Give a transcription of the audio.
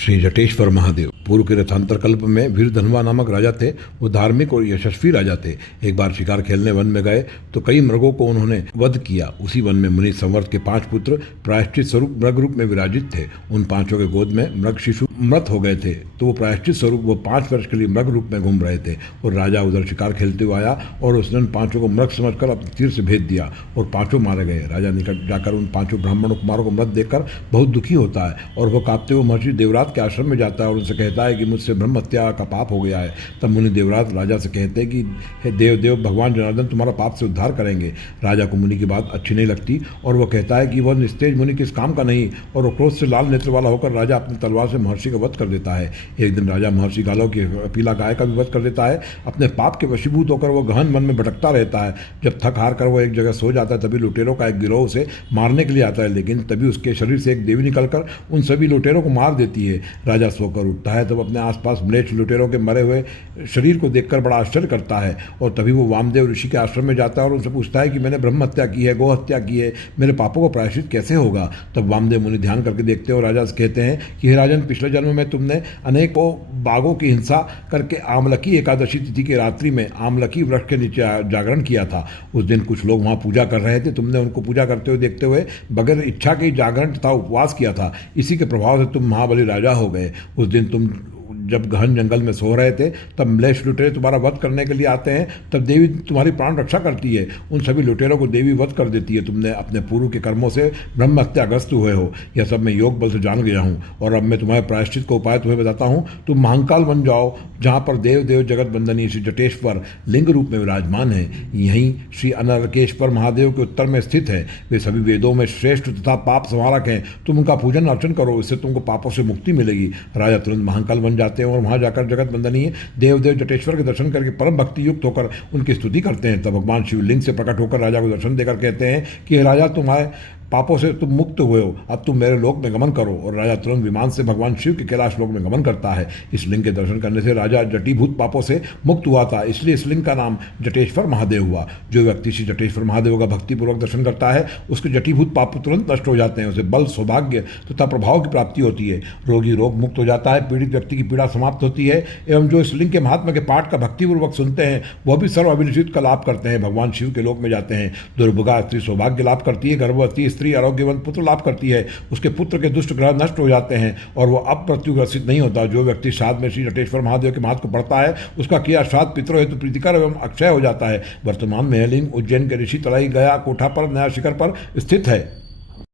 श्री जटेश्वर महादेव पूर्व के रथांतर कल्प में वीरधनवा नामक राजा थे। वो धार्मिक और यशस्वी राजा थे। एक बार शिकार खेलने वन में गए तो कई मृगों को उन्होंने वध किया। उसी वन में मुनि संवर्त के 5 पुत्र प्रायश्चित स्वरूप मृग रूप में विराजित थे। उन 5 के गोद में मृग शिशु मृत हो गए थे, तो वो प्रायश्चित स्वरूप वो 5 वर्ष के लिए मृग रूप में घूम रहे थे। और राजा उधर शिकार खेलते हुए आया और उसने उन 5 को मृग समझकर अपने तीर से भेद दिया और 5 मारे गए। राजा निकट जाकर उन 5 ब्राह्मण कुमारों को मृत देखकर बहुत दुखी होता है और वो कांपते हुए महर्षि देवरात के आश्रम में जाता है और उनसे कहता है कि मुझसे ब्रह्म हत्या का पाप हो गया है। तब मुनि देवरात राजा से कहते हैं कि हे देव भगवान जनार्दन तुम्हारा पाप से उद्धार करेंगे। राजा को मुनि की बात अच्छी नहीं लगती और वह कहता है कि वह निस्तेज मुनि किस काम का नहीं, और वो क्रोध से लाल नेत्र वाला होकर राजा अपनी तलवार से महर्षि का वध कर देता है। एक दिन राजा महर्षि गालव की पीला गाय का भी वध कर देता है। अपने पाप के वशीभूत होकर वह गहन मन में भटकता रहता है। जब थक हार कर वह एक जगह सो जाता है तभी लुटेरों का एक गिरोह उसे मारने के लिए आता है, लेकिन तभी उसके शरीर से एक देवी निकलकर उन सभी लुटेरों को मार देती है। राजा सोकर उठता है तब अपने आसपास म्लेच्छ लुटेरों के मरे हुए शरीर को देखकर बड़ा आश्चर्य करता है और तभी वो वामदेव ऋषि के आश्रम में जाता है और उनसे पूछता है कि मैंने ब्रह्म हत्या की है, गौ हत्या की है, मेरे पापों को प्रायश्चित कैसे होगा। तब वामदेव मुनि ध्यान करके देखते हैं और राजा से कहते हैं कि हे राजन, पिछले जन्म में तुमने अनेकों बाघों की हिंसा करके आमलकी एकादशी तिथि की रात्रि में आमलकी वृक्ष के नीचे जागरण किया था। उस दिन कुछ लोग वहाँ पूजा कर रहे थे, तुमने उनको पूजा करते हुए देखते हुए बगैर इच्छा के जागरण तथा उपवास किया था। इसी के प्रभाव से तुम महाबली राजा हो गए। उस दिन तुम जब गहन जंगल में सो रहे थे तब म्लेच्छ लुटेरे तुम्हारा वध करने के लिए आते हैं, तब देवी तुम्हारी प्राण रक्षा करती है। उन सभी लुटेरों को देवी वध कर देती है। तुमने अपने पूर्व के कर्मों से ब्रह्म हत्याग्रस्त हुए हो। यह सब मैं योग बल से जान गया हूँ और अब मैं तुम्हारे प्रायश्चित का उपाय तुम्हें बताता हूँ। तुम महाकाल बन जाओ, जहाँ पर देव जगत बंदनी श्री जटेश्वर लिंग रूप में विराजमान है। यहीं श्री अनरकेश्वर महादेव के उत्तर में स्थित है। वे सभी वेदों में श्रेष्ठ तथा पाप संहारक हैं। तुम उनका पूजन अर्चन करो, इससे तुमको पापों से मुक्ति मिलेगी। राजा तुरंत महाकाल बन जाते हैं और वहां जाकर जगत बंदनीय देव जटेश्वर के दर्शन करके परम भक्ति युक्त होकर उनकी स्तुति करते हैं। तब भगवान शिवलिंग से प्रकट होकर राजा को दर्शन देकर कहते हैं कि राजा, तुम्हारे पापों से तुम मुक्त हुए हो, अब तुम मेरे लोक में गमन करो। और राजा तुरंत विमान से भगवान शिव के कैलाश लोक में गमन करता है। इस लिंग के दर्शन करने से राजा जटीभूत पापों से मुक्त हुआ था, इसलिए इस लिंग का नाम जटेश्वर महादेव हुआ। जो व्यक्ति श्री जटेश्वर महादेव का भक्तिपूर्वक दर्शन करता है उसके जटीभूत पाप तुरंत नष्ट हो जाते हैं। उसे बल, सौभाग्य तथा प्रभाव की प्राप्ति होती है। रोगी रोग मुक्त हो जाता है, पीड़ित व्यक्ति की पीड़ा समाप्त होती है एवं जो इस लिंग के महात्मा के पाठ का भक्तिपूर्वक सुनते हैं वह भी सर्व अभिनिश्चित का लाभ करते हैं, भगवान शिव के लोक में जाते हैं। दुर्भगा स्त्री सौभाग्य लाभ करती है, गर्भवती स्त्री आरोग्यवंत पुत्र लाभ करती है, उसके पुत्र के दुष्ट ग्रह नष्ट हो जाते हैं और वह अब मृत्युग्रसित नहीं होता। जो व्यक्ति श्राद्ध में श्री जटेश्वर महादेव के महत्व को पढ़ता है उसका किया श्राद्ध पितरों हेतु प्रीतिकर एवं अक्षय हो जाता है। वर्तमान में यह लिंग उज्जैन के ऋषि तलाई गया कोठा पर नया शिखर पर स्थित है।